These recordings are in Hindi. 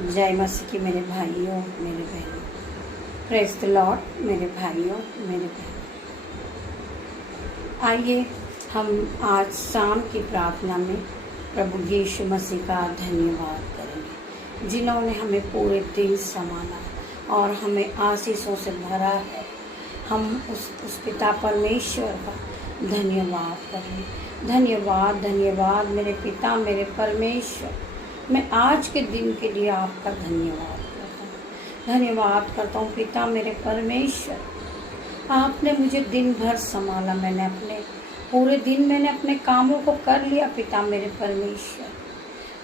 जय मसीह की मेरे भाइयों मेरे बहनों, प्रेज द लॉर्ड मेरे भाइयों मेरे बहनों। आइए हम आज शाम की प्रार्थना में प्रभु यीशु मसीह का धन्यवाद करेंगे, जिन्होंने हमें पूरे दिन संभाला और हमें आशीषों से भरा है। हम उस पिता परमेश्वर का धन्यवाद करें। धन्यवाद धन्यवाद मेरे पिता मेरे परमेश्वर, मैं आज के दिन के लिए आपका धन्यवाद करता हूँ पिता मेरे परमेश्वर। आपने मुझे दिन भर संभाला, मैंने अपने कामों को कर लिया पिता मेरे परमेश्वर।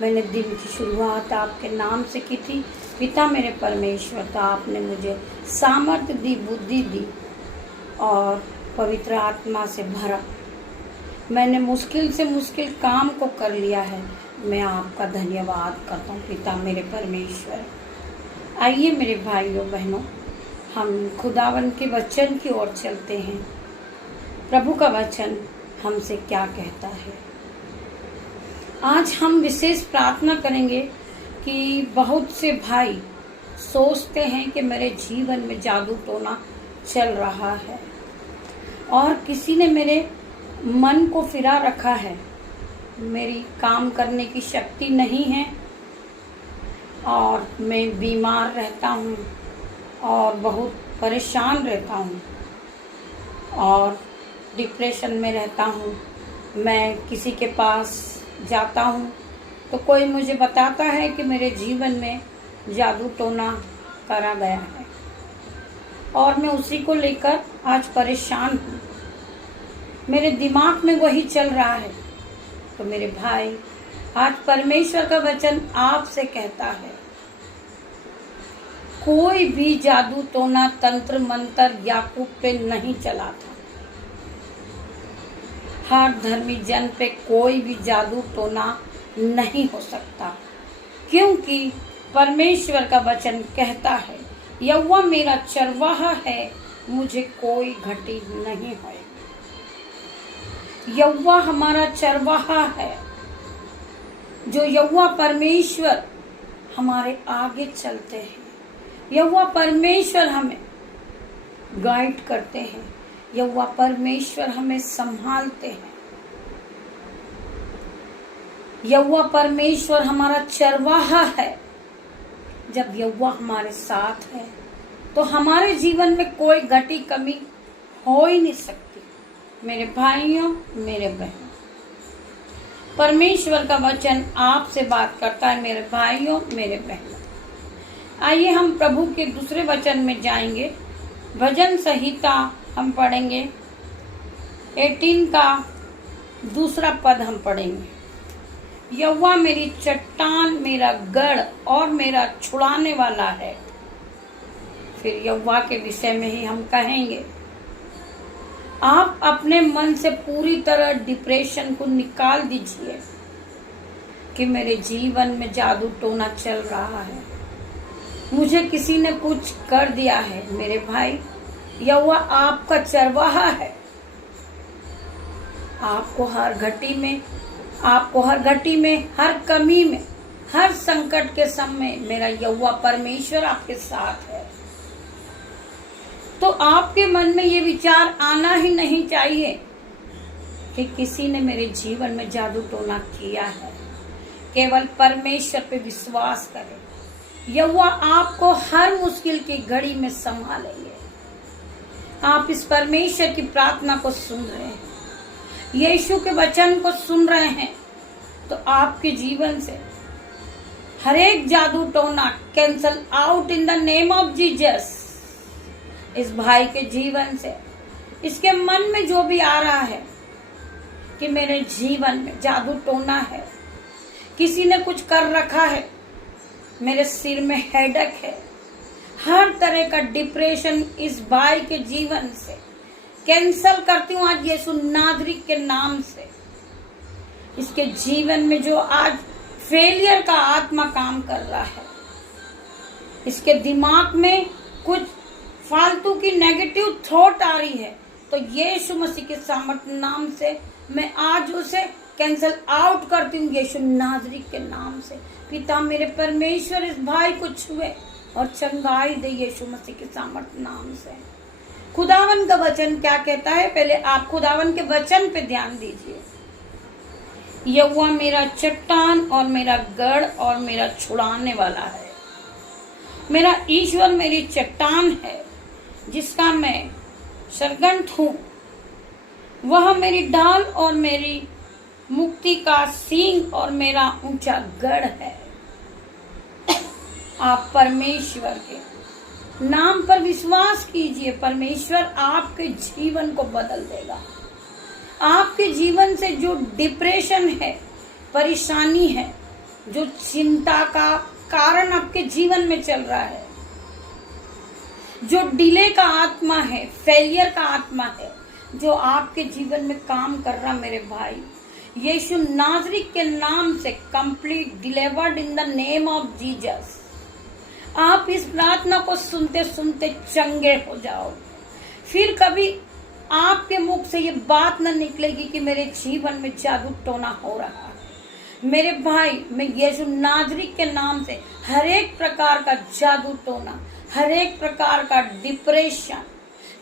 मैंने दिन की शुरुआत आपके नाम से की थी पिता मेरे परमेश्वर। तो आपने मुझे सामर्थ्य दी, बुद्धि दी और पवित्र आत्मा से भरा। मैंने मुश्किल से मुश्किल काम को कर लिया है। मैं आपका धन्यवाद करता हूँ पिता मेरे परमेश्वर। आइए मेरे भाइयों बहनों, हम खुदावन के वचन की ओर चलते हैं। प्रभु का वचन हमसे क्या कहता है। आज हम विशेष प्रार्थना करेंगे कि बहुत से भाई सोचते हैं कि मेरे जीवन में जादू टोना चल रहा है और किसी ने मेरे मन को फिरा रखा है। मेरी काम करने की शक्ति नहीं है और मैं बीमार रहता हूँ और बहुत परेशान रहता हूँ और डिप्रेशन में रहता हूँ। मैं किसी के पास जाता हूँ तो कोई मुझे बताता है कि मेरे जीवन में जादू टोना करा गया है और मैं उसी को लेकर आज परेशान हूँ। मेरे दिमाग में वही चल रहा है। तो मेरे भाई, आज परमेश्वर का वचन आपसे कहता है, कोई भी जादू टोना तंत्र मंत्र याकूब पे नहीं चला था। हर धर्मी जन पे कोई भी जादू टोना नहीं हो सकता, क्योंकि परमेश्वर का वचन कहता है, यहोवा मेरा चरवाहा है, मुझे कोई घटी नहीं है। यहोवा हमारा चरवाहा है। जो यहोवा परमेश्वर हमारे आगे चलते हैं, यहोवा परमेश्वर हमें गाइड करते हैं, यहोवा परमेश्वर हमें संभालते हैं। यहोवा परमेश्वर हमारा चरवाहा है। जब यहोवा हमारे साथ है तो हमारे जीवन में कोई घटी कमी हो ही नहीं सकती। मेरे भाइयों मेरे बहनों, परमेश्वर का वचन आपसे बात करता है। मेरे भाइयों मेरे बहनों, आइए हम प्रभु के दूसरे वचन में जाएंगे। भजन संहिता हम पढ़ेंगे 18 का दूसरा पद हम पढ़ेंगे। यहोवा मेरी चट्टान, मेरा गढ़ और मेरा छुड़ाने वाला है। फिर यहोवा के विषय में ही हम कहेंगे। आप अपने मन से पूरी तरह डिप्रेशन को निकाल दीजिए कि मेरे जीवन में जादू टोना चल रहा है, मुझे किसी ने कुछ कर दिया है। मेरे भाई, यहोवा आपका चरवाहा है। आपको हर घटी में, हर कमी में, हर संकट के समय मेरा यहोवा परमेश्वर आपके साथ है। तो आपके मन में ये विचार आना ही नहीं चाहिए कि किसी ने मेरे जीवन में जादू टोना किया है। केवल परमेश्वर पे विश्वास करें। यहोवा आपको हर मुश्किल की घड़ी में संभालेंगे। आप इस परमेश्वर की प्रार्थना को सुन रहे हैं, यीशु के वचन को सुन रहे हैं, तो आपके जीवन से हर एक जादू टोना cancel out in the name of Jesus. इस भाई के जीवन से, इसके मन में जो भी आ रहा है कि मेरे जीवन में जादू टोना है, किसी ने कुछ कर रखा है, मेरे सिर में हेडेक है, हर तरह का डिप्रेशन इस भाई के जीवन से कैंसल करती हूँ आज यीशु नासरी के नाम से। इसके जीवन में जो आज फेलियर का आत्मा काम कर रहा है, इसके दिमाग में कुछ फालतू की नेगेटिव थॉट आ रही है, तो यीशु मसीह के सामर्थ्य नाम से मैं आज उसे कैंसल आउट करती हूँ यीशु नाज़री के नाम से। पिता मेरे परमेश्वर इस भाई को छुए और चंगाई दे यीशु मसीह के सामर्थ्य नाम से। खुदावन का वचन क्या कहता है, पहले आप खुदावन के वचन पे ध्यान दीजिए। यहोवा मेरा चट्टान और मेरा गढ़ और मेरा छुड़ाने वाला है। मेरा ईश्वर मेरी चट्टान है जिसका मैं सरगंठ हूँ। वह मेरी ढाल और मेरी मुक्ति का सींग और मेरा ऊंचा गढ़ है। आप परमेश्वर के नाम पर विश्वास कीजिए, परमेश्वर आपके जीवन को बदल देगा। आपके जीवन से जो डिप्रेशन है, परेशानी है, जो चिंता का कारण आपके जीवन में चल रहा है, जो डिले का आत्मा है, फेलियर का आत्मा है, जो आपके जीवन में काम कर रहा, मेरे भाई यीशु नाज़री के नाम से complete delivered in the name of Jesus. आप इस प्रार्थना को सुनते सुनते चंगे हो जाओ। फिर कभी आपके मुख से ये बात न निकलेगी कि मेरे जीवन में जादू टोना हो रहा है। मेरे भाई, मैं यीशु नाज़री के नाम से हर एक प्रकार का जादू टोना, हर एक प्रकार का डिप्रेशन,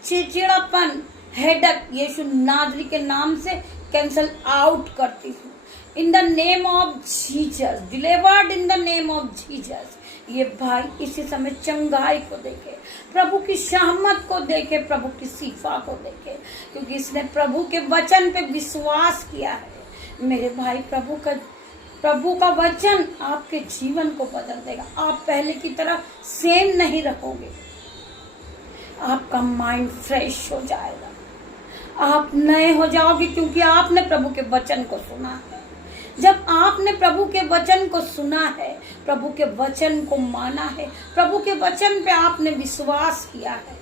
चिड़चिड़ापन, हेडक यीशु नाज़री के नाम से कैंसल आउट करती हूँ। In the name of Jesus, delivered in the name of Jesus. ये भाई इसी समय चंगाई को देखे, प्रभु की शामत को देखे, प्रभु की शिफा को देखे, क्योंकि इसने प्रभु के वचन पे विश्वास किया है। मेरे भाई, प्रभु का वचन आपके जीवन को बदल देगा। आप पहले की तरह सेम नहीं रहोगे। आपका माइंड फ्रेश हो जाएगा, आप नए हो जाओगे, क्योंकि आपने प्रभु के वचन को सुना है। जब आपने प्रभु के वचन को सुना है, प्रभु के वचन को माना है, प्रभु के वचन पे आपने विश्वास किया है,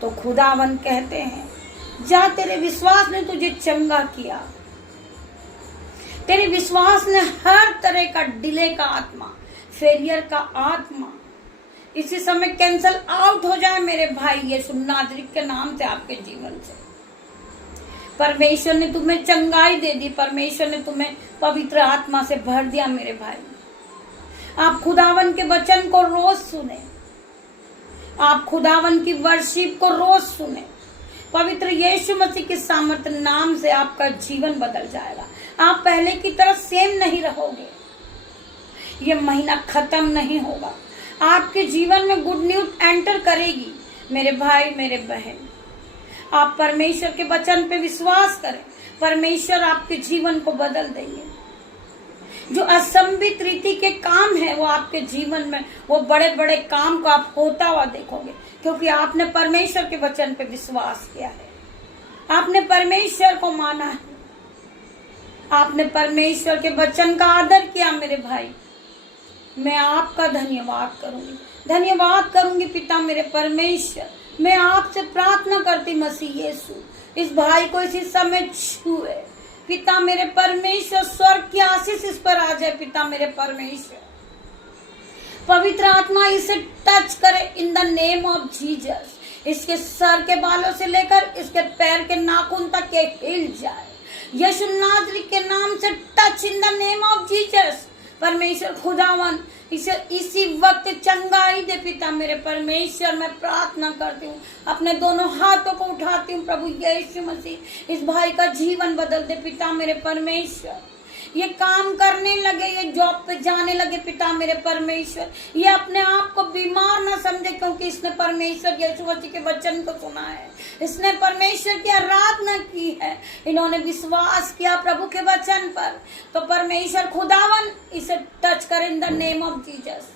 तो खुदावन कहते हैं, जा तेरे विश्वास ने तुझे चंगा किया। तेरे विश्वास ने हर तरह का डिले का आत्मा, फेलियर का आत्मा इसी समय कैंसल आउट हो जाए मेरे भाई, यीशु नाज़री के नाम से आपके जीवन से। परमेश्वर ने तुम्हें चंगाई दे दी, परमेश्वर ने तुम्हें पवित्र आत्मा से भर दिया। मेरे भाई, आप खुदावन के वचन को रोज सुने, आप खुदावन की वर्शिप को रोज सुने। पवित्र यीशु मसीह के सामर्थ्य नाम से आपका जीवन बदल जाएगा। आप पहले की तरह सेम नहीं रहोगे। ये महीना खत्म नहीं होगा, आपके जीवन में गुड न्यूज एंटर करेगी। मेरे भाई, मेरे बहन, आप परमेश्वर के वचन पे विश्वास करें, परमेश्वर आपके जीवन को बदल देंगे। जो असंभित रीति के काम है वो आपके जीवन में, वो बड़े बड़े काम को आप होता हुआ देखोगे, क्योंकि आपने परमेश्वर के वचन पे विश्वास किया है, आपने परमेश्वर को माना है, आपने परमेश्वर के वचन का आदर किया। मेरे भाई, मैं आपका धन्यवाद करूंगी पिता मेरे परमेश्वर। मैं आपसे प्रार्थना करती मसीह यीशु, इस भाई को इसी समय छुए पिता मेरे परमेश्वर। स्वर्ग की आशीष इस पर आ जाए पिता मेरे परमेश्वर। पवित्र आत्मा इसे टच करे in the name of Jesus. इसके सर के बालों से लेकर इसके पैर के नाखून तक के हिल जाए यीशु नाज़री के नाम से। Touch in the name of Jesus. परमेश्वर खुदावन इसे इसी वक्त चंगाई दे पिता मेरे परमेश्वर। मैं प्रार्थना करती हूँ, अपने दोनों हाथों को उठाती हूँ प्रभु यीशु मसीह, इस भाई का जीवन बदल दे पिता मेरे परमेश्वर। ये काम करने लगे, ये जॉब पे जाने लगे पिता मेरे परमेश्वर। ये अपने आप को बीमार ना समझे, क्योंकि इसने परमेश्वर यीशु मसीह के वचन को सुना है, इसने परमेश्वर की आराधना की है, इन्होंने विश्वास किया प्रभु के वचन पर। तो परमेश्वर खुदावन इसे टच करे in the name of Jesus.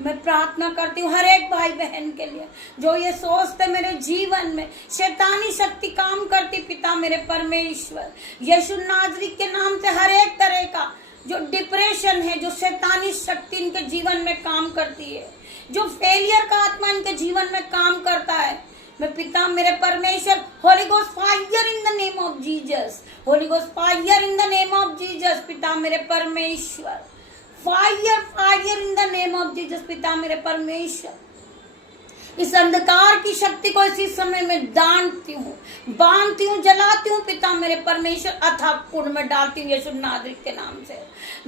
मैं प्रार्थना करती हूँ हर एक भाई बहन के लिए जो ये सोचते मेरे जीवन में शैतानी शक्ति काम करती पिता मेरे परमेश्वर। यीशु नाज़री के नाम से हर एक तरह का जो डिप्रेशन है, जो शैतानी शक्ति इनके जीवन में काम करती है, जो फेलियर का आत्मा इनके जीवन में काम करता है, मैं पिता मेरे परमेश्वर Holi ghost fire in the name of Jesus, Holi ghost fire in the name of Jesus पिता मेरे परमेश्वर। Fire fire in the name of Jesus पिता मेरे परमेश्वर। इस अंधकार की शक्ति को इसी समय में बांधती हूँ, जलाती हूँ पिता मेरे परमेश्वर, अथाह कुंड में डालती हूँ यीशु नासरी के नाम से।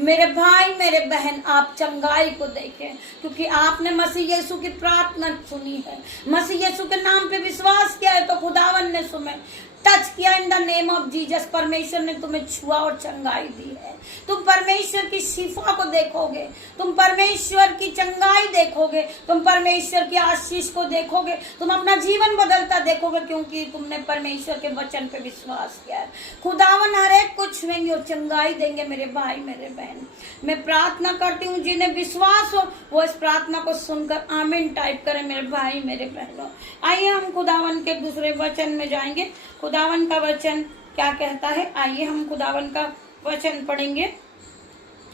मेरे भाई मेरे बहन, आप चंगाई को देखें, क्योंकि आपने मसीह यीशु की प्रार्थना सुनी है, मसीह यीशु के नाम पे विश्वास किया है, तो खुदावन ने तुम्हें टच किया in the name of Jesus. परमेश्वर ने तुम्हें छुआ और चंगाई दी है। तुम परमेश्वर की शिफा को देखोगे, तुम परमेश्वर की चंगाई देखोगे, तुम परमेश्वर की आशीष को देखोगे, तुम अपना जीवन बदलता देखोगे, क्योंकि तुमने परमेश्वर के वचन पे विश्वास किया है। खुदावन हर एक को छुएंगे और चंगाई देंगे मेरे भाई मेरे बहन। मैं प्रार्थना करती हूँ, जिन्हें विश्वास हो वो इस प्रार्थना को सुनकर आमीन टाइप करें मेरे भाई मेरे बहनों। आइए हम खुदावन के दूसरे वचन में जाएंगे। खुदावन का वचन क्या कहता है, आइए हम खुदावन का वचन पढ़ेंगे।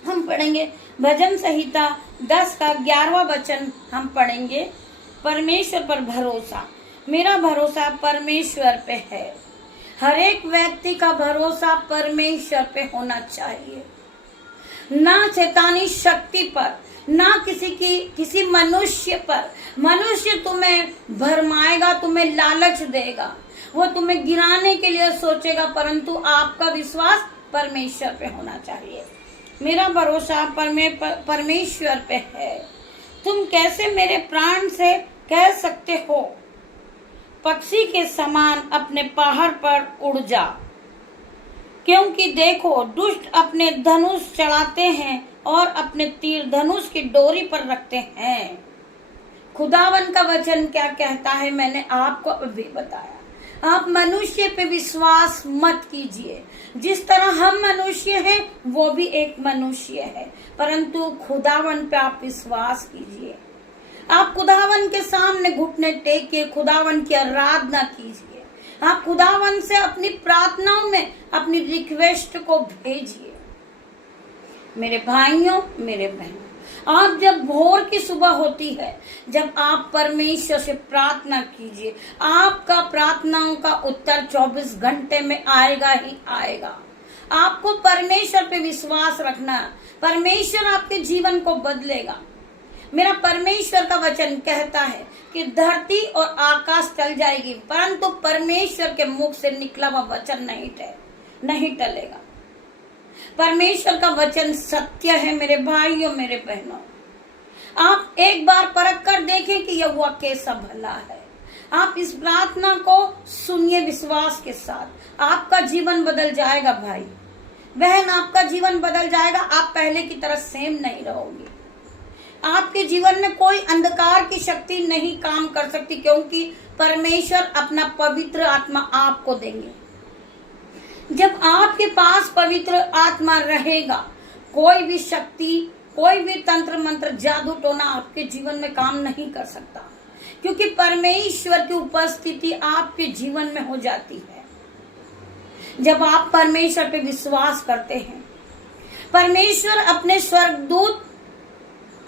हम पढ़ेंगे भजन संहिता 10 का 11वां वचन हम पढ़ेंगे। परमेश्वर पर भरोसा, मेरा भरोसा परमेश्वर पे है। हर एक व्यक्ति का भरोसा परमेश्वर पे होना चाहिए, ना शैतानी शक्ति पर, ना किसी मनुष्य पर। मनुष्य तुम्हें भरमाएगा, तुम्हें लालच देगा, वो तुम्हें गिराने के लिए सोचेगा, परंतु आपका विश्वास परमेश्वर पे होना चाहिए। मेरा भरोसा परमेश्वर पे है। तुम कैसे मेरे प्राण से कह सकते हो, पक्षी के समान अपने पहाड़ पर उड़ जा, क्योंकि देखो दुष्ट अपने धनुष चढ़ाते हैं और अपने तीर धनुष की डोरी पर रखते हैं। खुदावन का वचन क्या कहता है, मैंने आपको अभी बताया। आप मनुष्य पे विश्वास मत कीजिए। जिस तरह हम मनुष्य हैं वो भी एक मनुष्य है, परंतु खुदावन पे आप विश्वास कीजिए। आप खुदावन के सामने घुटने टेकिए, खुदावन की आराधना कीजिए। आप खुदावन से अपनी प्रार्थनाओं में अपनी रिक्वेस्ट को भेजिए। मेरे भाइयों मेरे बहनों, आप जब भोर की सुबह होती है, जब आप परमेश्वर से प्रार्थना कीजिए, आपका प्रार्थनाओं का उत्तर 24 घंटे में आएगा ही आएगा। आपको परमेश्वर पे विश्वास रखना, परमेश्वर आपके जीवन को बदलेगा। मेरा परमेश्वर का वचन कहता है कि धरती और आकाश टल जाएगी, परंतु परमेश्वर के मुख से निकला हुआ वचन नहीं टलेगा। परमेश्वर का वचन सत्य है मेरे भाइयों मेरे बहनों। आप एक बार परख कर देखें कि यहोवा कैसा भला है। आप इस प्रार्थना को सुनिए विश्वास के साथ, आपका जीवन बदल जाएगा भाई बहन, आपका जीवन बदल जाएगा। आप पहले की तरह सेम नहीं रहोगे। आपके जीवन में कोई अंधकार की शक्ति नहीं काम कर सकती, क्योंकि परमेश्वर अपना पवित्र आत्मा आपको देंगे। जब आपके पास पवित्र आत्मा रहेगा, कोई भी शक्ति, कोई भी तंत्र मंत्र, जादू टोना आपके जीवन में काम नहीं कर सकता, क्योंकि परमेश्वर की उपस्थिति आपके जीवन में हो जाती है। जब आप परमेश्वर पे विश्वास करते हैं, परमेश्वर अपने स्वर्गदूत,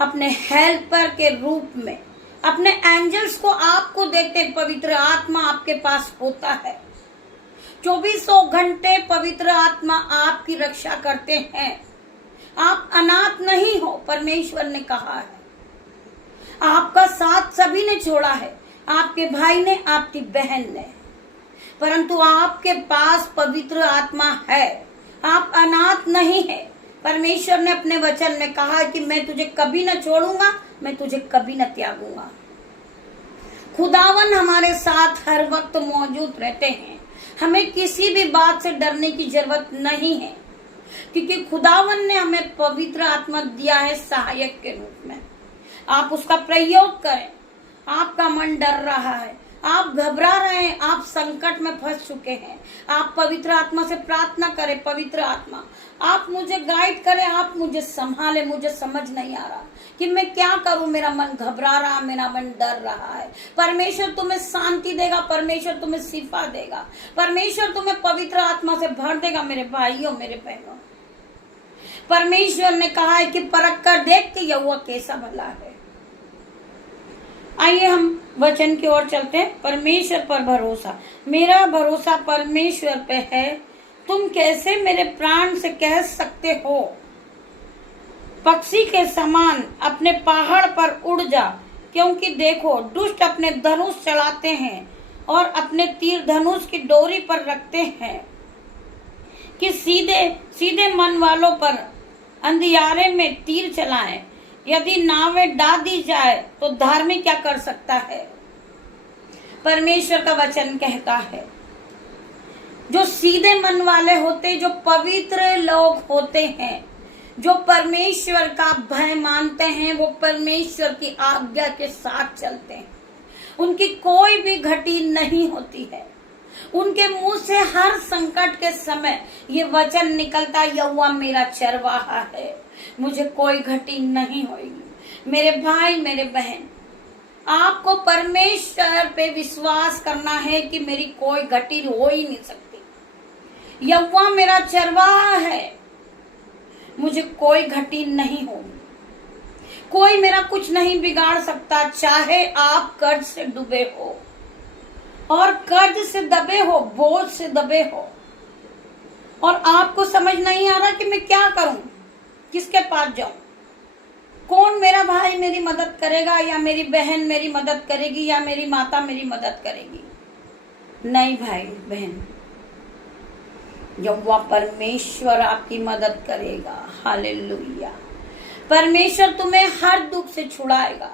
अपने हेल्पर के रूप में अपने एंजल्स को आपको देते, पवित्र आत्मा आपके पास होता है। 24 घंटे पवित्र आत्मा आपकी रक्षा करते हैं। आप अनाथ नहीं हो, परमेश्वर ने कहा है। आपका साथ सभी ने छोड़ा है, आपके भाई ने, आपकी बहन ने, परंतु आपके पास पवित्र आत्मा है। आप अनाथ नहीं है। परमेश्वर ने अपने वचन में कहा कि मैं तुझे कभी न छोड़ूंगा, मैं तुझे कभी न त्यागूंगा। खुदावन हमारे साथ हर वक्त मौजूद रहते हैं। हमें किसी भी बात से डरने की जरूरत नहीं है, क्योंकि खुदावन ने हमें पवित्र आत्मा दिया है सहायक के रूप में। आप उसका प्रयोग करें। आपका मन डर रहा है, आप घबरा रहे हैं, आप संकट में फंस चुके हैं, आप पवित्र आत्मा से प्रार्थना करें। पवित्र आत्मा, आप मुझे गाइड करें, आप मुझे संभाले। मुझे समझ नहीं आ रहा कि मैं क्या करूं, मेरा मन घबरा रहा, मेरा मन डर रहा है। परमेश्वर तुम्हें शांति देगा, परमेश्वर तुम्हें शिफा देगा, परमेश्वर तुम्हें पवित्र आत्मा से भर देगा मेरे भाइयों मेरे बहनों। परमेश्वर ने कहा है कि परख कर देख के यहोवा कैसा भला है। आइए हम वचन की ओर चलते हैं। परमेश्वर पर भरोसा, मेरा भरोसा परमेश्वर पे है। तुम कैसे मेरे प्राण से कह सकते हो, पक्षी के समान अपने पहाड़ पर उड़ जा, क्योंकि देखो दुष्ट अपने धनुष चलाते हैं और अपने तीर धनुष की डोरी पर रखते हैं कि सीधे सीधे मन वालों पर अंधियारे में तीर चलाएं। यदि नावें डाल दी जाए तो धार्मिक क्या कर सकता है? परमेश्वर का वचन कहता है जो सीधे मन वाले होते, जो पवित्र लोग होते हैं, जो परमेश्वर का भय मानते हैं, वो परमेश्वर की आज्ञा के साथ चलते हैं, उनकी कोई भी घटी नहीं होती है। उनके मुंह से हर संकट के समय ये वचन निकलता, यहोवा मेरा चरवाहा है, मुझे कोई घटी नहीं होगी। मेरे भाई मेरे बहन, आपको परमेश्वर पे विश्वास करना है कि मेरी कोई घटी हो ही नहीं सकती। यहोवा मेरा चरवाहा है, मुझे कोई घटी नहीं होगी, कोई मेरा कुछ नहीं बिगाड़ सकता। चाहे आप कर्ज से डूबे हो और कर्ज से दबे हो, बोझ से दबे हो, और आपको समझ नहीं आ रहा कि मैं क्या करूं, किसके पास जाऊं, कौन मेरा भाई मेरी मदद करेगा, या मेरी बहन मेरी मदद करेगी, या मेरी माता मेरी मदद करेगी। नहीं भाई बहन, यहोवा परमेश्वर आपकी मदद करेगा। हालेलुया। परमेश्वर तुम्हें हर दुख से छुड़ाएगा,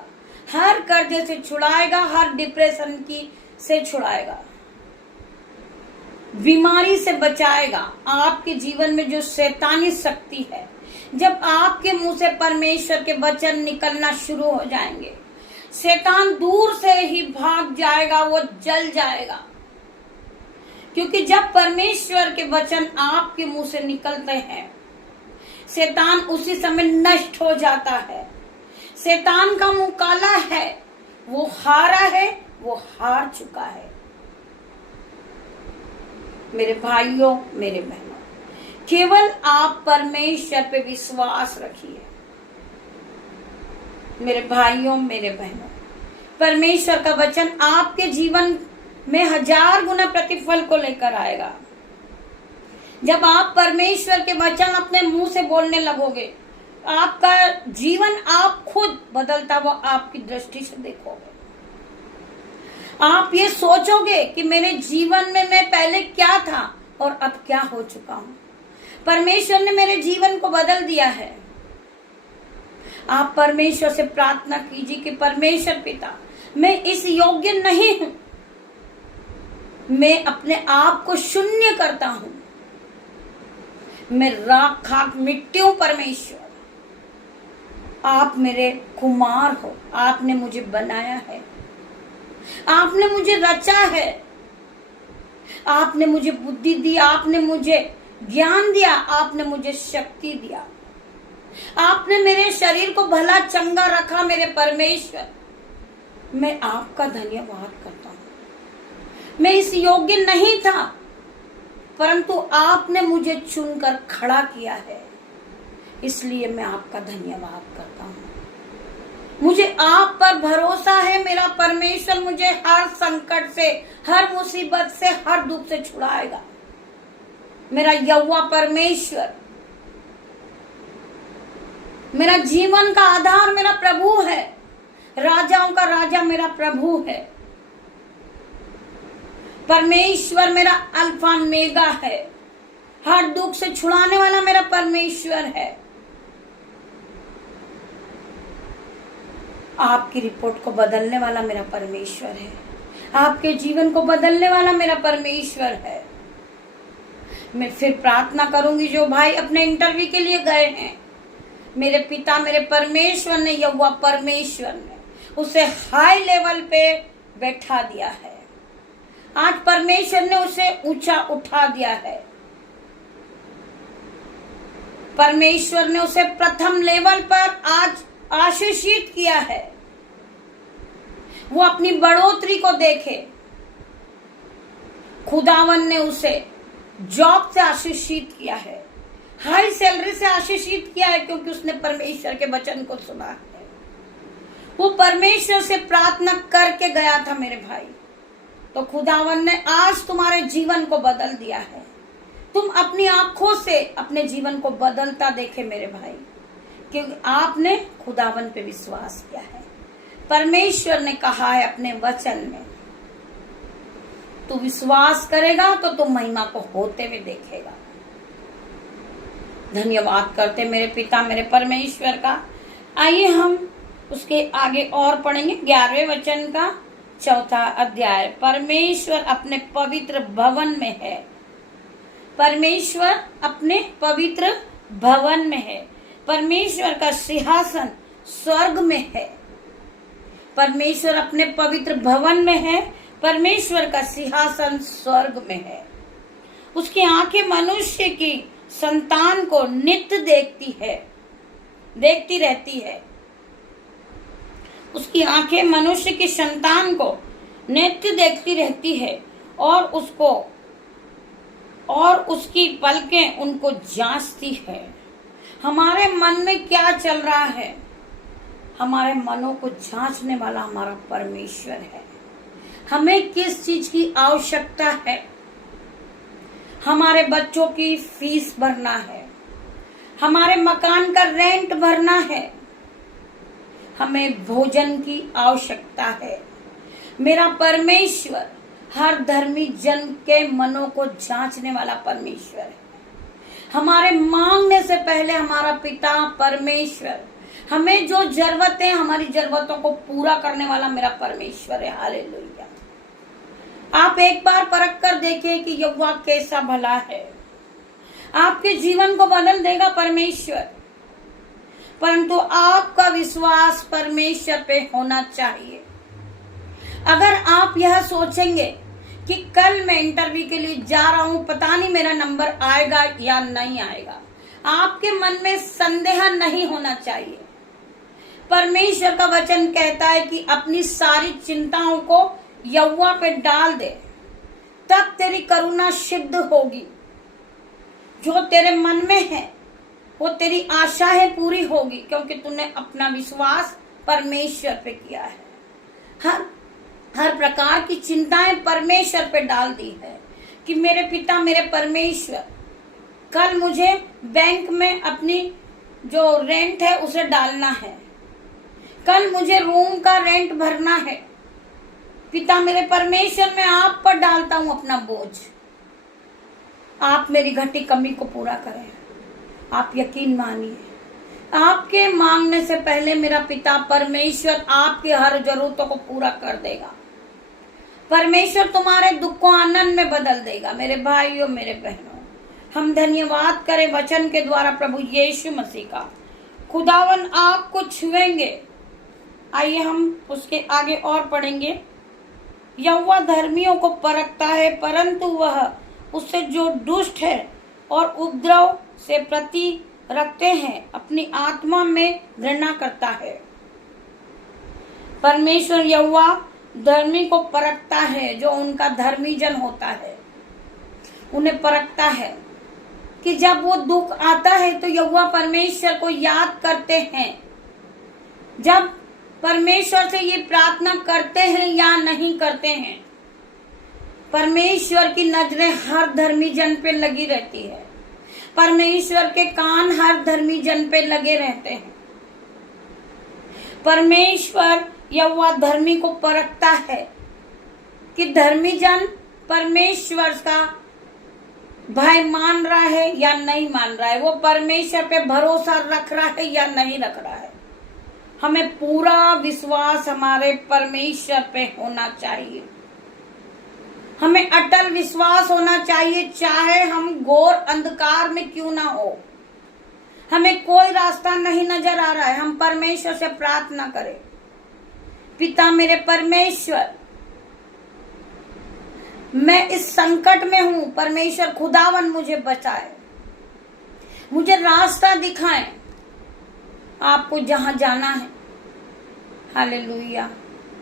हर कर्जे से छुड़ाएगा, हर डिप्रेशन की से छुड़ाएगा, बीमारी से बचाएगा। आपके जीवन में जो शैतानी शक्ति है, जब आपके मुंह से परमेश्वर के वचन निकलना शुरू हो जाएंगे, शैतान दूर से ही भाग जाएगा, वो जल जाएगा। क्योंकि जब परमेश्वर के वचन आपके मुंह से निकलते हैं, शैतान उसी समय नष्ट हो जाता है। शैतान का मुंह काला है, वो हारा है, वो हार चुका है। मेरे भाइयों मेरे बहनों, केवल आप परमेश्वर पे विश्वास रखिए। मेरे भाइयों मेरे बहनों, परमेश्वर का वचन आपके जीवन में 1000 गुना प्रतिफल को लेकर आएगा। जब आप परमेश्वर के वचन अपने मुंह से बोलने लगोगे, आपका जीवन आप खुद बदलता हुआ आपकी दृष्टि से देखोगे। आप ये सोचोगे कि मेरे जीवन में मैं पहले क्या था और अब क्या हो चुका हूं। परमेश्वर ने मेरे जीवन को बदल दिया है। आप परमेश्वर से प्रार्थना कीजिए कि परमेश्वर पिता, मैं इस योग्य नहीं हूं, मैं अपने आप को शून्य करता हूं, मैं राख खाक मिट्टी हूं। परमेश्वर, आप मेरे कुमार हो, आपने मुझे बनाया है, आपने मुझे रचा है, आपने मुझे बुद्धि दी, आपने मुझे ज्ञान दिया, आपने मुझे शक्ति दिया, आपने मेरे शरीर को भला चंगा रखा। मेरे परमेश्वर, मैं आपका धन्यवाद करता हूं। मैं इस योग्य नहीं था, परंतु आपने मुझे चुनकर खड़ा किया है, इसलिए मैं आपका धन्यवाद करता हूं। मुझे आप पर भरोसा है। मेरा परमेश्वर मुझे हर संकट से, हर मुसीबत से, हर दुख से छुड़ाएगा। मेरा यहोवा परमेश्वर मेरा जीवन का आधार, मेरा प्रभु है, राजाओं का राजा मेरा प्रभु है। परमेश्वर मेरा अल्फा मेगा है, हर दुख से छुड़ाने वाला मेरा परमेश्वर है। आपकी रिपोर्ट को बदलने वाला मेरा परमेश्वर है, आपके जीवन को बदलने वाला मेरा परमेश्वर है। मैं फिर प्रार्थना करूंगी, जो भाई अपने इंटरव्यू के लिए गए हैं, मेरे पिता मेरे परमेश्वर ने, यहोवा परमेश्वर ने उसे हाई लेवल पे बैठा दिया है। आज परमेश्वर ने उसे ऊंचा उठा दिया है। परमेश्वर ने उसे प्रथम लेवल पर आज आशीषित किया है। वो अपनी बढ़ोतरी को देखे। खुदावन ने उसे जॉब से आशीषित किया है, हाई सैलरी से आशीषित किया है, क्योंकि उसने परमेश्वर के वचन को सुना है। वो परमेश्वर से प्रार्थना करके गया था मेरे भाई, तो खुदावन ने आज तुम्हारे जीवन को बदल दिया है। तुम अपनी आंखों से अपने जीवन को बदलता देखे मेरे भाई, क्योंकि आपने खुदावन पे विश्वास किया है। परमेश्वर ने कहा है अपने वचन में, तू विश्वास करेगा तो तू महिमा को होते हुए देखेगा। धन्यवाद करते मेरे पिता मेरे परमेश्वर का। आइए हम उसके आगे और पढ़ेंगे 11वें वचन का 4था अध्याय। परमेश्वर अपने पवित्र भवन में है। परमेश्वर अपने पवित्र भवन में है। परमेश्वर का सिंहासन स्वर्ग में है। परमेश्वर अपने पवित्र भवन में है। परमेश्वर का सिंहासन स्वर्ग में है। उसकी आंखें मनुष्य की संतान को नित्य देखती रहती है। उसकी आंखें मनुष्य की संतान को नित्य देखती रहती है और उसकी पलकें उनको जांचती है। हमारे मन में क्या चल रहा है, हमारे मनों को जांचने वाला हमारा परमेश्वर है। हमें किस चीज की आवश्यकता है? हमारे बच्चों की फीस भरना है, हमारे मकान का रेंट भरना है, हमें भोजन की आवश्यकता है। मेरा परमेश्वर हर धर्मी जन के मनों को जांचने वाला परमेश्वर है। हमारे मांगने से पहले हमारा पिता परमेश्वर हमें जो जरूरतें, हमारी जरूरतों को पूरा करने वाला मेरा परमेश्वर है। हालेलुया। आप एक बार परख कर देखें कि यहोवा कैसा भला है। आपके जीवन को बदल देगा परमेश्वर, परंतु आपका विश्वास परमेश्वर पे होना चाहिए। अगर आप यह सोचेंगे कि कल मैं इंटरव्यू के लिए जा रहा हूं, पता नहीं मेरा नंबर आएगा या नहीं आएगा, आपके मन में संदेह नहीं होना चाहिए। परमेश्वर का वचन कहता है कि अपनी सारी चिंताओं को यहोवा पे डाल दे, तब तेरी करुणा सिद्ध होगी। जो तेरे मन में है वो तेरी आशाएं पूरी होगी, क्योंकि तूने अपना विश्वास परमेश्वर पे किया है। हर प्रकार की चिंताएं परमेश्वर पे डाल दी है कि मेरे पिता मेरे परमेश्वर, कल मुझे बैंक में अपनी जो रेंट है उसे डालना है, कल मुझे रूम का रेंट भरना है। पिता मेरे परमेश्वर, मैं आप पर डालता हूं अपना बोझ। आप मेरी घटी कमी को पूरा करें। आप यकीन मानिए, आपके मांगने से पहले मेरा पिता परमेश्वर आपके हर जरूरतों को पूरा कर देगा। परमेश्वर तुम्हारे दुख को आनंद में बदल देगा। मेरे भाइयों मेरे बहनों, हम धन्यवाद करें वचन के द्वारा प्रभु यीशु मसीह का। खुदावन आपको छुएंगे। आइए हम उसके आगे और पढ़ेंगे। यहोवा धर्मियों को परखता है, परंतु वह उससे जो दुष्ट है और उपद्रव से प्रति रखते हैं अपनी आत्मा में घृणा करता है। परमेश्वर यहोवा धर्मी को परखता है, जो उनका धर्मी जन होता है उन्हें परखता है कि जब वो दुख आता है तो यहोवा परमेश्वर को याद करते हैं, जब परमेश्वर से ये प्रार्थना करते हैं या नहीं करते हैं। परमेश्वर की नजरें हर धर्मी जन पे लगी रहती है। परमेश्वर के कान हर धर्मी जन पे लगे रहते हैं। परमेश्वर यहोवा धर्मी को परखता है कि धर्मी जन परमेश्वर का भय मान रहा है या नहीं मान रहा है, वो परमेश्वर पे भरोसा रख रहा है या नहीं रख रहा है। हमें पूरा विश्वास हमारे परमेश्वर पे होना चाहिए। हमें अटल विश्वास होना चाहिए, चाहे हम घोर अंधकार में क्यों ना हो। हमें कोई रास्ता नहीं नजर आ रहा है, हम परमेश्वर से प्रार्थना करें, पिता मेरे परमेश्वर, मैं इस संकट में हूं, परमेश्वर खुदावन मुझे बचाए, मुझे रास्ता दिखाएं। आपको जहां जाना है, हालेलुया,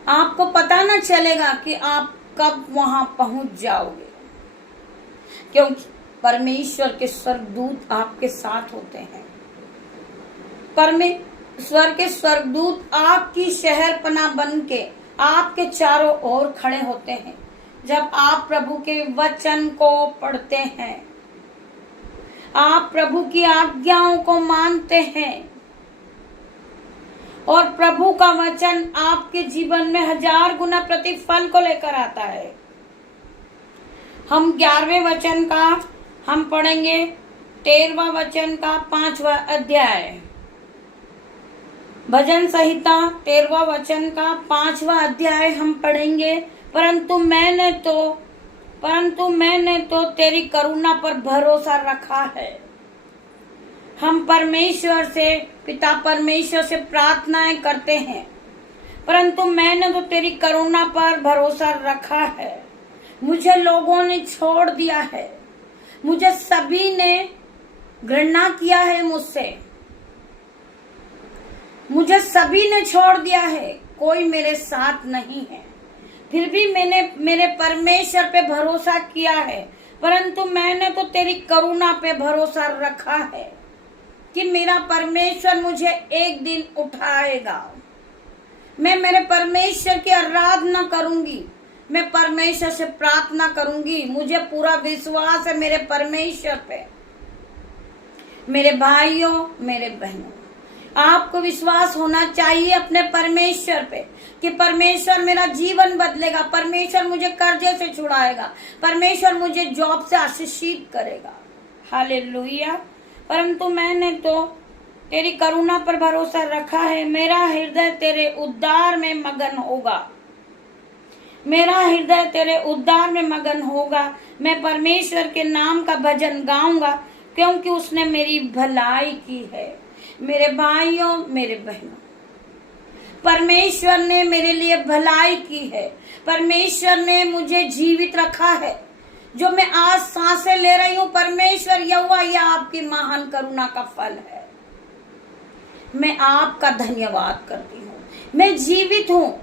आपको पता ना चलेगा कि आप कब वहां पहुंच जाओगे, क्योंकि परमेश्वर के स्वर्गदूत आपके साथ होते हैं। परमेश्वर के स्वर्गदूत आग की शहरपनाह बन के आपके चारों ओर खड़े होते हैं जब आप प्रभु के वचन को पढ़ते हैं, आप प्रभु की आज्ञाओं को मानते हैं। और प्रभु का वचन आपके जीवन में 1000 गुना प्रतिफल को लेकर आता है। हम 11वें वचन का हम पढ़ेंगे 13वां वचन का 5वां अध्याय। भजन संहिता 13वां वचन का 5वां अध्याय हम पढ़ेंगे। परंतु मैंने तो तेरी करुणा पर भरोसा रखा है। हम परमेश्वर से, पिता परमेश्वर से प्रार्थनाएं करते हैं, परंतु मैंने तो तेरी करुणा पर भरोसा रखा है। मुझे लोगों ने छोड़ दिया है, मुझे सभी ने घृणा किया है, मुझे सभी ने छोड़ दिया है, कोई मेरे साथ नहीं है। फिर भी मैंने मेरे परमेश्वर पे भरोसा किया है, परंतु मैंने तो तेरी करुणा पे भरोसा रखा है कि मेरा परमेश्वर मुझे एक दिन उठाएगा। मैं मेरे परमेश्वर की आराधना करूंगी, मैं परमेश्वर से प्रार्थना करूंगी। मुझे पूरा विश्वास है मेरे परमेश्वर पे। मेरे भाइयों, मेरे बहनों, आपको विश्वास होना चाहिए अपने परमेश्वर पे कि परमेश्वर मेरा जीवन बदलेगा, परमेश्वर मुझे कर्जे से छुड़ाएगा, परमेश्वर मुझे जॉब से आशीषित करेगा। हालेलुया। परंतु मैंने तो तेरी करुणा पर भरोसा रखा है। मेरा हृदय तेरे उद्धार में मगन होगा, मेरा हृदय तेरे उद्धार में मगन होगा। मैं परमेश्वर के नाम का भजन गाऊंगा, क्योंकि उसने मेरी भलाई की है। मेरे भाइयों, मेरे बहनों, परमेश्वर ने मेरे लिए भलाई की है। परमेश्वर ने मुझे जीवित रखा है। जो मैं आज सांसें ले रही हूं, परमेश्वर यहोवा, यह आपकी महान करुणा का फल है। मैं आपका धन्यवाद करती हूँ। मैं जीवित हूँ,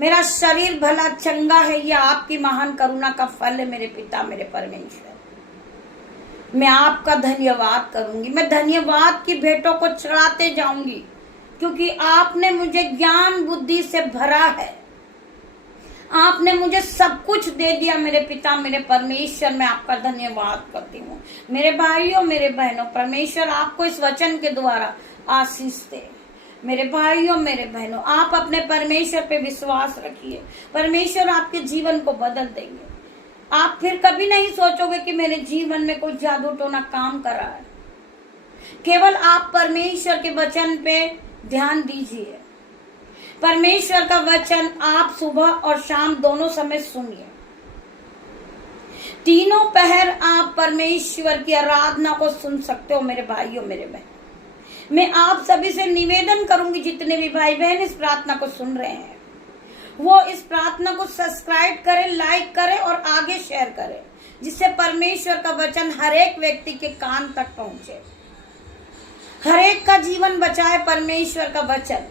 मेरा शरीर भला चंगा है, यह आपकी महान करुणा का फल है। मेरे पिता, मेरे परमेश्वर, मैं आपका धन्यवाद करूंगी। मैं धन्यवाद की भेंटों को चढ़ाते जाऊंगी, क्योंकि आपने मुझे ज्ञान बुद्धि से भरा है। आपने मुझे सब कुछ दे दिया। मेरे पिता, मेरे परमेश्वर, मैं आपका धन्यवाद करती हूँ। मेरे भाइयों, मेरे बहनों, परमेश्वर आपको इस वचन के द्वारा आशीष दे। मेरे भाइयों, मेरे बहनों, आप अपने परमेश्वर पे विश्वास रखिए। परमेश्वर आपके जीवन को बदल देंगे। आप फिर कभी नहीं सोचोगे कि मेरे जीवन में कोई जादू टोना काम कर रहा है। केवल आप परमेश्वर के वचन पे ध्यान दीजिए। परमेश्वर का वचन आप सुबह और शाम दोनों समय सुनिए। तीनों पहर आप परमेश्वर की आराधना को सुन सकते हो। मेरे भाइयों, मेरे बहन, मैं आप सभी से निवेदन करूंगी, जितने भी भाई बहन इस प्रार्थना को सुन रहे हैं, वो इस प्रार्थना को सब्सक्राइब करें, लाइक करें और आगे शेयर करें, जिससे परमेश्वर का वचन हर एक व्यक्ति के कान तक पहुंचे, हर एक का जीवन बचाए। परमेश्वर का वचन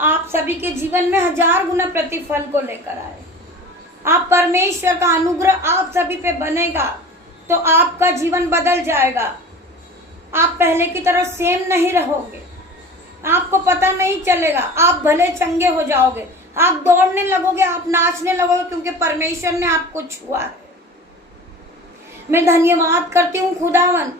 आप सभी के जीवन में 1000 गुना प्रतिफल को लेकर आए। आप परमेश्वर का अनुग्रह आप सभी पे बनेगा तो आपका जीवन बदल जाएगा। आप पहले की तरह सेम नहीं रहोगे, आपको पता नहीं चलेगा। आप भले चंगे हो जाओगे, आप दौड़ने लगोगे, आप नाचने लगोगे, क्योंकि परमेश्वर ने आपको छुआ है। मैं धन्यवाद करती हूँ खुदावन,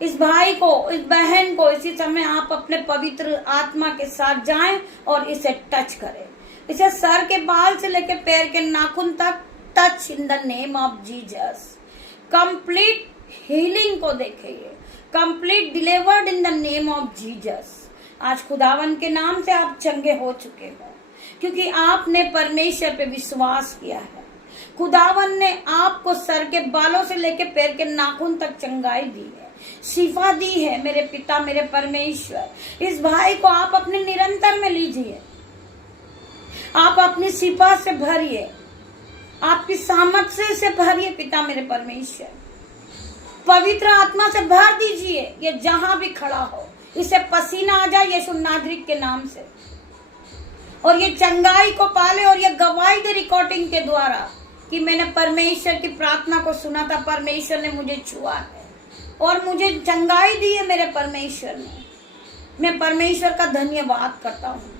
इस भाई को, इस बहन को। इसी समय आप अपने पवित्र आत्मा के साथ जाएं और इसे टच करें। इसे सर के बाल से लेकर पैर के नाखून तक touch in the name of Jesus. Complete healing को देखिए, complete delivered in the name of Jesus. आज खुदावन के नाम से आप चंगे हो चुके हो, क्योंकि आपने परमेश्वर पे विश्वास किया है। खुदावन ने आपको सर के बालों से लेकर पैर के नाखून तक चंगाई दी है, शिफा दी है। मेरे पिता, मेरे परमेश्वर, इस भाई को आप अपने निरंतर में लीजिए। आप अपनी शिफा से भरिए, आपकी सामर्थ्य से भरिए। पिता मेरे परमेश्वर, पवित्र आत्मा से भर दीजिए। ये जहां भी खड़ा हो, इसे पसीना आ जाए यीशु नासरी के नाम से, और ये चंगाई को पाले और ये गवाही दे रिकॉर्डिंग के द्वारा कि मैंने परमेश्वर की प्रार्थना को सुना था, परमेश्वर ने मुझे छुआ है और मुझे चंगाई दी है मेरे परमेश्वर ने। मैं परमेश्वर का धन्यवाद करता हूँ।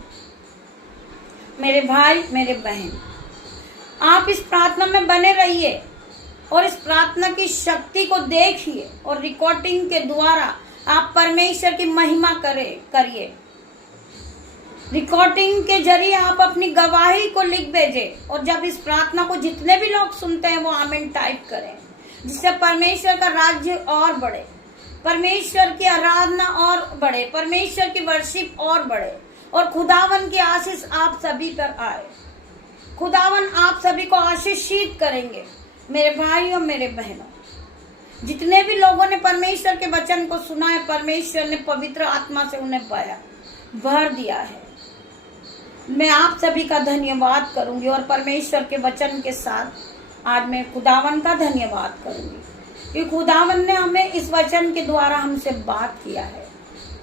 मेरे भाई, मेरे बहन, आप इस प्रार्थना में बने रहिए और इस प्रार्थना की शक्ति को देखिए और रिकॉर्डिंग के द्वारा आप परमेश्वर की महिमा करिए। रिकॉर्डिंग के जरिए आप अपनी गवाही को लिख भेजें और जब इस प्रार्थना को जितने भी लोग सुनते हैं वो आमीन टाइप करें, जिससे परमेश्वर का राज्य और बढ़े, परमेश्वर की आराधना और बढ़े, परमेश्वर की वर्शिप और बढ़े और खुदावन की आशीष आप सभी पर आए। खुदावन आप सभी को आशीषित करेंगे। मेरे भाइयों, मेरे बहनों, जितने भी लोगों ने परमेश्वर के वचन को सुना है, परमेश्वर ने पवित्र आत्मा से उन्हें भर दिया है। मैं आप सभी का धन्यवाद करूंगी और परमेश्वर के वचन के साथ आज मैं खुदावन का धन्यवाद करूंगी कि खुदावन ने हमें इस वचन के द्वारा हमसे बात किया है।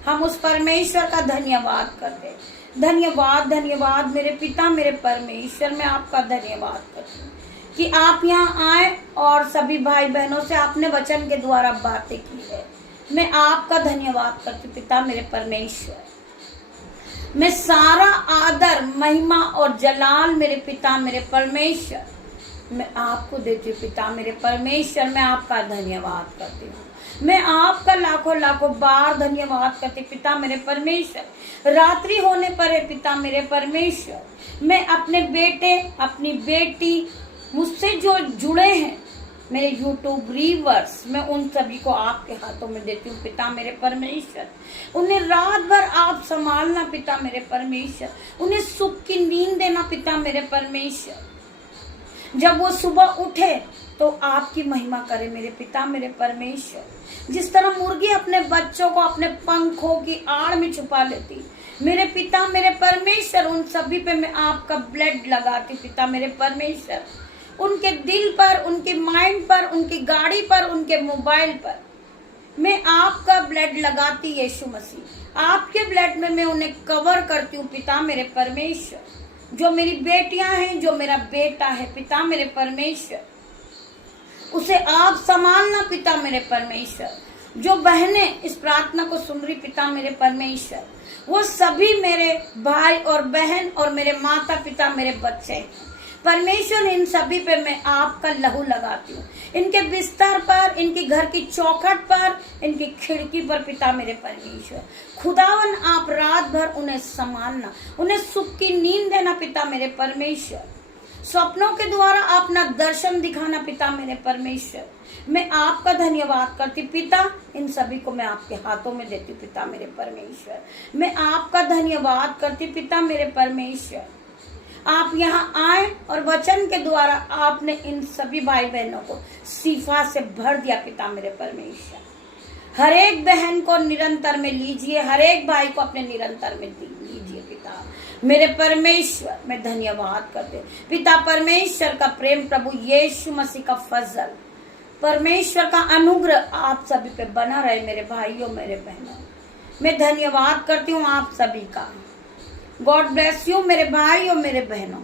हम उस परमेश्वर का धन्यवाद करते हैं। धन्यवाद, धन्यवाद मेरे पिता, मेरे परमेश्वर, मैं आपका धन्यवाद करती हूँ कि आप यहाँ आए और सभी भाई बहनों से आपने वचन के द्वारा बातें की है। मैं आपका धन्यवाद करती हूँ पिता मेरे परमेश्वर। मैं सारा आदर, महिमा और जलाल मेरे पिता मेरे परमेश्वर मैं आपको देती हूँ। पिता मेरे परमेश्वर, मैं आपका धन्यवाद करती हूँ। मैं आपका लाखों लाखों बार धन्यवाद करती पिता मेरे परमेश्वर। रात्रि होने पर है पिता मेरे परमेश्वर, मैं अपने बेटे, अपनी बेटी, मुझसे जो जुड़े हैं मेरे यूट्यूब व्यूअर्स, मैं उन सभी को आपके हाथों में देती हूँ पिता मेरे परमेश्वर। उन्हें रात भर आप संभालना पिता मेरे परमेश्वर, उन्हें सुख की नींद देना पिता मेरे परमेश्वर। जब वो सुबह उठे तो आपकी महिमा करे मेरे पिता मेरे परमेश्वर। जिस तरह मुर्गी अपने बच्चों को अपने पंखों की आड़ में छुपा लेती, मेरे पिता मेरे परमेश्वर, उन सभी पे मैं आपका ब्लड लगाती पिता मेरे परमेश्वर। उनके दिल पर, उनके माइंड पर, उनकी गाड़ी पर, उनके मोबाइल पर मैं आपका ब्लड लगाती यीशु मसीह। आपके ब्लड में मैं उन्हें कवर करती हूँ पिता मेरे परमेश्वर। जो मेरी बेटियां हैं, जो मेरा बेटा है पिता मेरे परमेश्वर, उसे आप संभालना पिता मेरे परमेश्वर। जो बहनें इस प्रार्थना को सुन रही पिता मेरे परमेश्वर, वो सभी मेरे भाई और बहन और मेरे माता पिता मेरे बच्चे हैं परमेश्वर। इन सभी पे मैं आपका लहू लगाती हूँ, इनके बिस्तर पर, इनकी घर की चौखट पर, इनकी खिड़की पर पिता मेरे परमेश्वर। खुदावन आप रात भर उन्हें संभालना, उन्हें सुख की नींद देना पिता मेरे परमेश्वर। स्वप्नों के द्वारा अपना दर्शन दिखाना पिता मेरे परमेश्वर। मैं आपका धन्यवाद करती पिता, इन सभी को मैं आपके हाथों में देती पिता मेरे परमेश्वर। मैं आपका धन्यवाद करती पिता मेरे परमेश्वर। आप यहाँ आए और वचन के द्वारा आपने इन सभी भाई बहनों को शिफा से भर दिया पिता मेरे परमेश्वर। हर एक बहन को निरंतर में लीजिए, हर एक भाई को अपने निरंतर में लीजिए पिता मेरे परमेश्वर। मैं धन्यवाद करते पिता परमेश्वर का प्रेम, प्रभु यीशु मसीह का फजल, परमेश्वर का अनुग्रह आप सभी पे बना रहे मेरे भाइयों मेरे बहनों। मैं धन्यवाद करती हूँ आप सभी का। गॉड ब्लेस यू मेरे भाई और मेरे बहनों।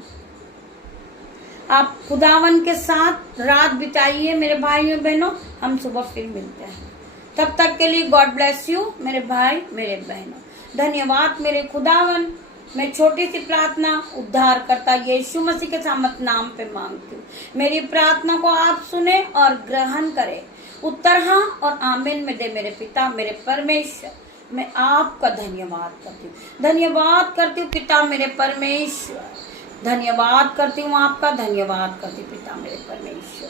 आप खुदावन के साथ रात बिताइए मेरे भाई और बहनों। हम सुबह फिर मिलते हैं, तब तक के लिए गॉड ब्लेस यू मेरे भाई मेरे बहनों। धन्यवाद मेरे खुदावन। मैं छोटी सी प्रार्थना उद्धार करता यीशु मसीह के सामत नाम पे मांगती हूँ। मेरी प्रार्थना को आप सुने और ग्रहण करें। उत्तर हाँ और आमीन में दे मेरे पिता मेरे परमेश्वर। मैं आपका धन्यवाद करती हूँ, धन्यवाद करती हूँ पिता मेरे परमेश्वर। धन्यवाद करती हूँ आपका, धन्यवाद करती हूँ पिता मेरे परमेश्वर।